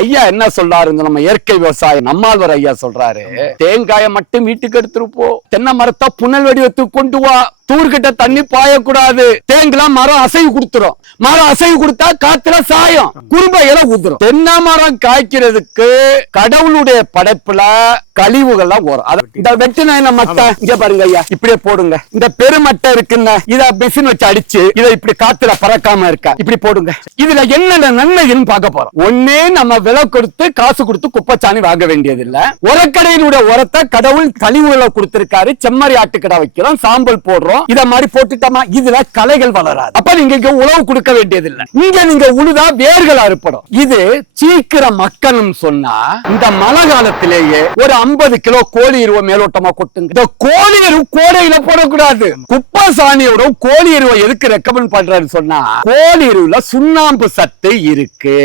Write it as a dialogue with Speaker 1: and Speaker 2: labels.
Speaker 1: ஐயா என்ன சொல்றாரு நம்ம இயற்கை விவசாயம் நம்மாழ்வார் ஐயா சொல்றாரு தேங்காயை மட்டும் வீட்டுக்கு எடுத்துட்டு போ. தென்னை மரத்தை புனல் வடிவத்துக்கு கொண்டு வா. தூர்கிட்ட தண்ணி பாயக்கூடாது. தேங்கெல்லாம் மரம் அசைவு கொடுத்துரும். மரம் அசைவு கொடுத்தா காத்துல சாயம். குறும்ப இலை ஊத்துரும் தென்னை மரம் காய்க்கிறதுக்கு கடவுளுடைய படைப்புல கழிவுகள்லாம் வரும். இந்த வெட்டின மட்டை இங்க பாருங்க ஐயா. இப்படியே போடுங்க. இந்த பெருமட்டை இருக்குன்னு இத மிஷின் வச்சு அடிச்சு இதை இப்படி காத்துல பறக்காம இருக்க. இப்படி போடுங்க. இதுல என்னென்ன நன்மைன்னு பார்க்க போறோம். ஒண்ணே நம்ம விலை கொடுத்து காசு கொடுத்து குப்பைச்சாணி வாங்க வேண்டியது இல்ல உரக்கடையினுடைய உரத்தை கடவுள் கழிவுகளை கொடுத்திருக்காரு. செம்மறி ஆட்டுக்கடை வைக்கிறோம். சாம்பல் போடுறோம். இத மாதிரி போட்டுட்டோமா? இதுல களைகள் வளராது. அப்ப நீங்க இங்க உழவு கொடுக்க வேண்டியதில்லை. இங்க நீங்க உழுதா வேர்கள் அறுப்படும் இது சீக்கிரம் மக்கணும் சொன்னா இந்த மழை காலத்திலேயே ஒரு 50 கிலோ கோழி இருவ மேலோட்டமா கொட்டுங்க. இந்த கோழி எருவு கோடையில போடக்கூடாது. குப்பை சாணியோட கோழி எருவை எதுக்கு ரெக்கமெண்ட் பண்றாரு சொன்னா கோழி எருவுல சுண்ணாம்பு சத்து இருக்கு.